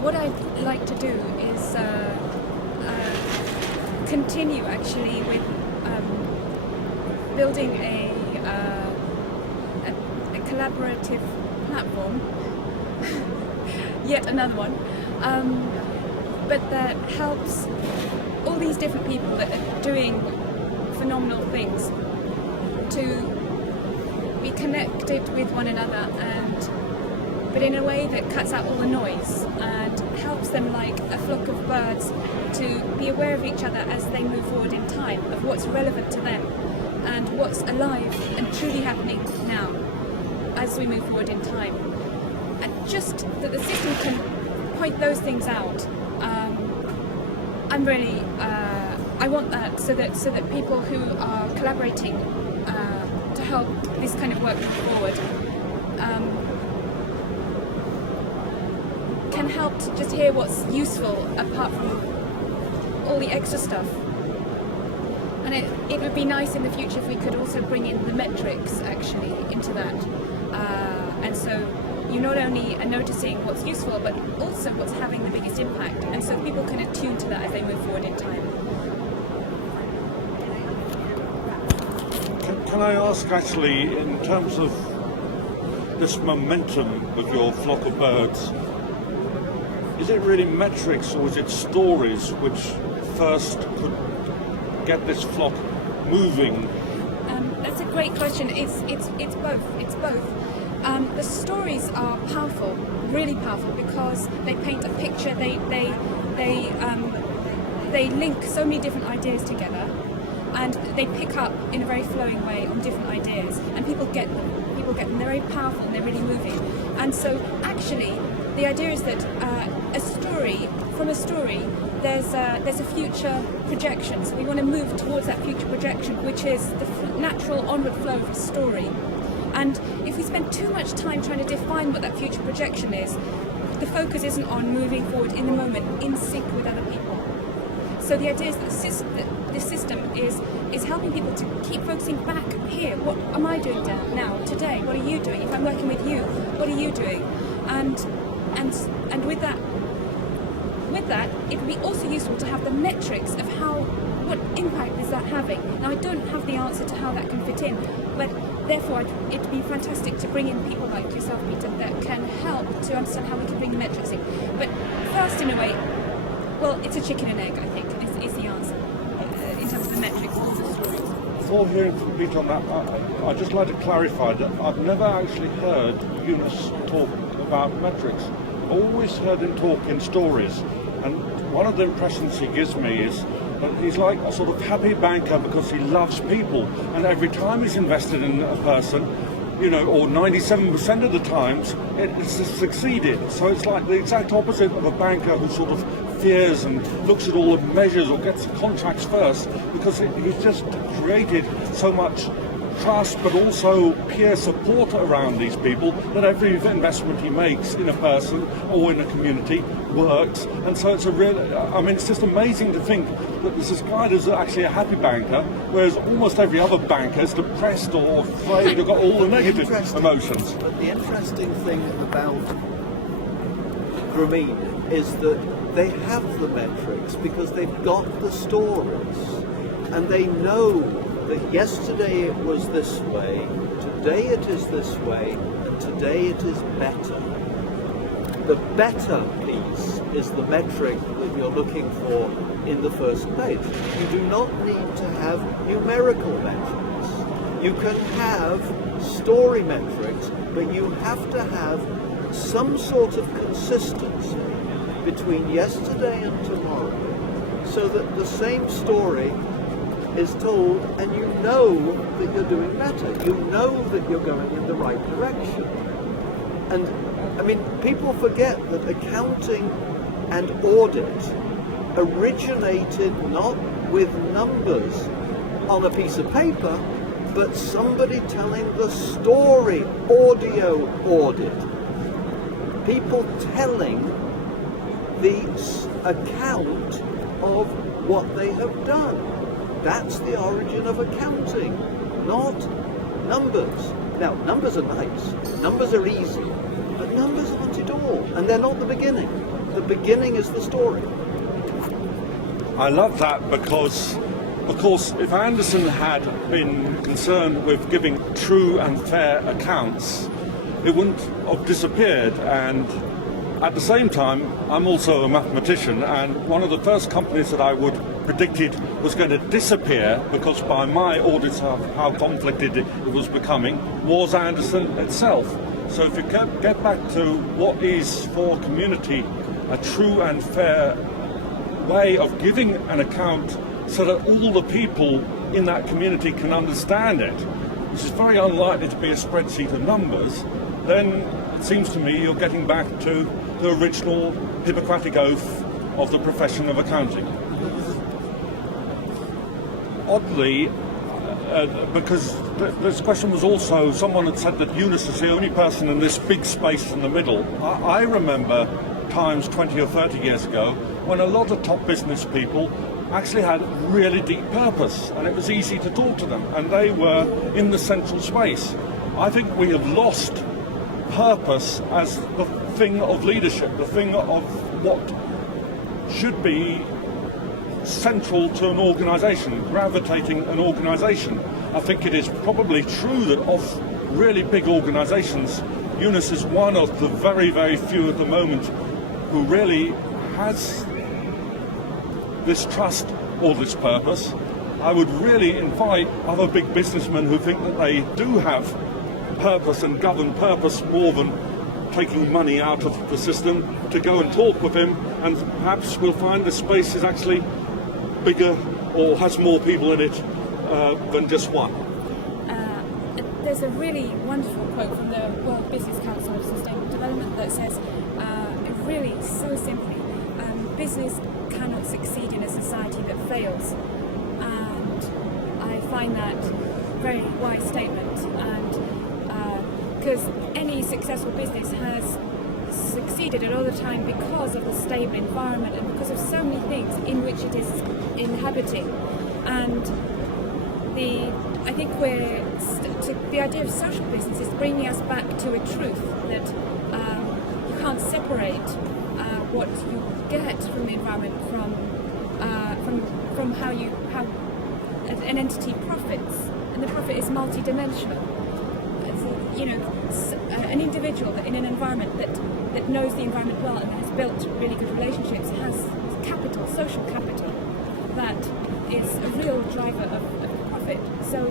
what I'd like to do is continue actually with building a collaborative platform, yet another one, but that helps all these different people that are doing phenomenal things to be connected with one another, but in a way that cuts out all the noise and helps them, like a flock of birds, to be aware of each other as they move forward in time, of what's relevant to them and what's alive and truly happening now as we move forward in time. And just that the system can point those things out. I want that so that people who are collaborating to help this kind of work move forward can help to just hear what's useful apart from all the extra stuff. And it would be nice in the future if we could also bring in the metrics actually into that. And so you not only are noticing what's useful, but also what's having the biggest impact. And so people can attune to that as they move forward in time. Can I ask, actually, in terms of this momentum of your flock of birds, is it really metrics or is it stories which first could get this flock moving? That's a great question. It's both. It's both. The stories are powerful, really powerful, because they paint a picture. They link so many different ideas together, and they pick up in a very flowing way on different ideas, and people get them. They're very powerful and they're really moving. And so, actually, the idea is that from a story, there's a future projection. So we want to move towards that future projection, which is the natural onward flow of a story. And if we spend too much time trying to define what that future projection is, the focus isn't on moving forward in the moment, in sync with other people. So the idea is that this system is helping people to keep focusing back here. What am I doing now, today? What are you doing? If I'm working with you, what are you doing? And with that, it would be also useful to have the metrics of what impact is that having. Now, I don't have the answer to how that can fit in, but therefore it'd be fantastic to bring in people like yourself, Peter, that can help to understand how we can bring the metrics in. But first, in a way, well, it's a chicken and egg, I think, is the answer in terms of the metrics. Before hearing from Peter on that, I'd just like to clarify that I've never actually heard Yunus talk about metrics. I've always heard him talk in stories, and one of the impressions he gives me is that he's like a sort of happy banker because he loves people, and every time he's invested in a person, or 97% of the times, it's succeeded. So it's like the exact opposite of a banker who sort of fears and looks at all the measures or gets the contracts first, because he's just created so much trust but also peer support around these people that every investment he makes in a person or in a community works. And so it's it's just amazing to think that there's this guy who's actually a happy banker, whereas almost every other banker is depressed or afraid or got all the negative emotions. But the interesting thing about Grameen is that they have the metrics because they've got the stories, and they know that yesterday it was this way, today it is this way, and today it is better. The better piece is the metric that you're looking for in the first page. You do not need to have numerical metrics. You can have story metrics, but you have to have some sort of consistency between yesterday and tomorrow, so that the same story is told and you know that you're doing better. You know that you're going in the right direction. And people forget that accounting and audit originated not with numbers on a piece of paper, but somebody telling the story, audio audit. People telling the account of what they have done. That's the origin of accounting, not numbers. Now, numbers are nice, numbers are easy, but numbers aren't it all, and they're not the beginning. the beginning is the story. I love that because, of course, if Anderson had been concerned with giving true and fair accounts, it wouldn't have disappeared. And at the same time, I'm also a mathematician, and one of the first companies that I would predicted was going to disappear, because by my audits of how conflicted it was becoming, was Anderson itself. So if you can get back to what is for community a true and fair way of giving an account so that all the people in that community can understand it, which is very unlikely to be a spreadsheet of numbers, then it seems to me you're getting back to the original Hippocratic oath of the profession of accounting. Oddly, because this question was also, someone had said that Yunus is the only person in this big space in the middle. I remember times 20 or 30 years ago when a lot of top business people actually had really deep purpose, and it was easy to talk to them, and they were in the central space. I think we have lost purpose as the thing of leadership, the thing of what should be central to an organisation, gravitating an organisation. I think it is probably true that of really big organisations, Yunus is one of the very, very few at the moment who really has this trust or this purpose. I would really invite other big businessmen who think that they do have purpose and govern purpose more than taking money out of the system to go and talk with him, and perhaps we'll find the space is actually bigger or has more people in it than just one. There's a really wonderful quote from the World Business Council of Sustainable Development that says, really so simply, business cannot succeed in a society that fails. And I find that a very wise statement, and because any successful business has succeeded a lot of the time because of the stable environment and because of so many things in which it is inhabiting. And I think the idea of social business is bringing us back to a truth that you can't separate what you get from the environment from how an entity profits, and the profit is multidimensional. An individual that in an environment that knows the environment well and has built really good relationships has capital, social capital, that is a real driver of profit. So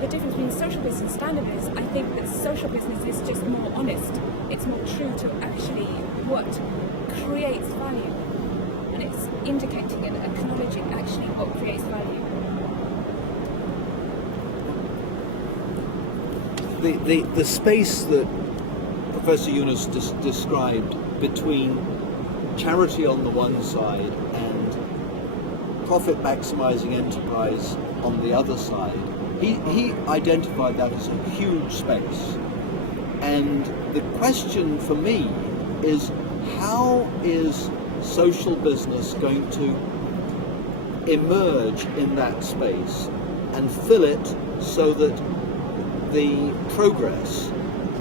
the difference between social business and standard is, I think that social business is just more honest. It's more true to actually what creates value, and it's indicating and acknowledging actually what creates value. The space that Professor Yunus described between charity on the one side and profit maximizing enterprise on the other side, he identified that as a huge space. And the question for me is, how is social business going to emerge in that space and fill it so that the progress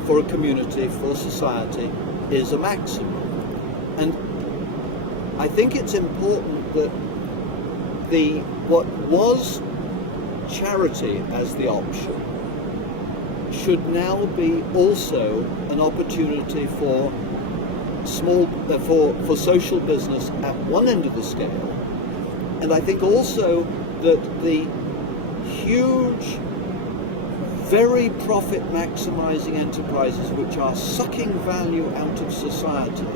for a community, for a society, is a maximum? And I think it's important that what was charity as the option should now be also an opportunity for for social business at one end of the scale. And I think also that the huge, very profit maximizing enterprises which are sucking value out of society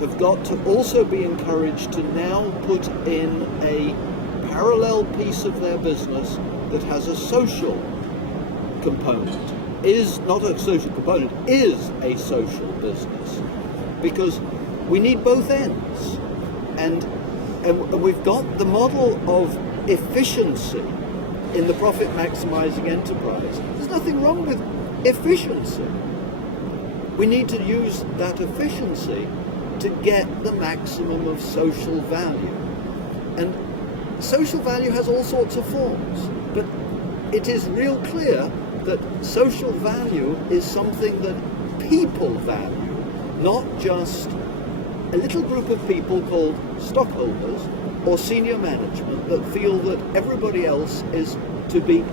have got to also be encouraged to now put in a parallel piece of their business that has a social component, is not a social component, is a social business. Because we need both ends. And we've got the model of efficiency in the profit maximizing enterprise. There's nothing wrong with efficiency. We need to use that efficiency to get the maximum of social value. And social value has all sorts of forms, but it is real clear that social value is something that people value, not just a little group of people called stockholders or senior management that feel that everybody else is to be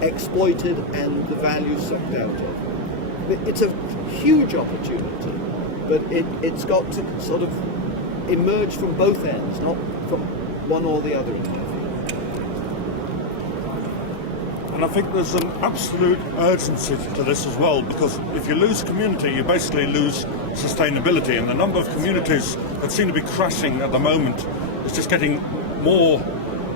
exploited and the value sucked out of. It's a huge opportunity, but it's got to sort of emerge from both ends, not from one or the other. And I think there's an absolute urgency to this as well, because if you lose community, you basically lose sustainability, and the number of communities that seem to be crashing at the moment is just getting more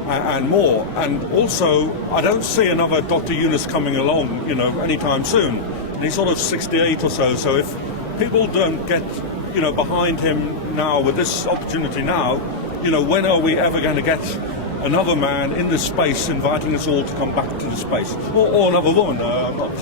and more. And also, I don't see another Dr. Yunus coming along, anytime soon. And he's sort of 68 or so. So if people don't get, behind him now with this opportunity now, when are we ever going to get another man in this space inviting us all to come back to the space, or another woman? I'm not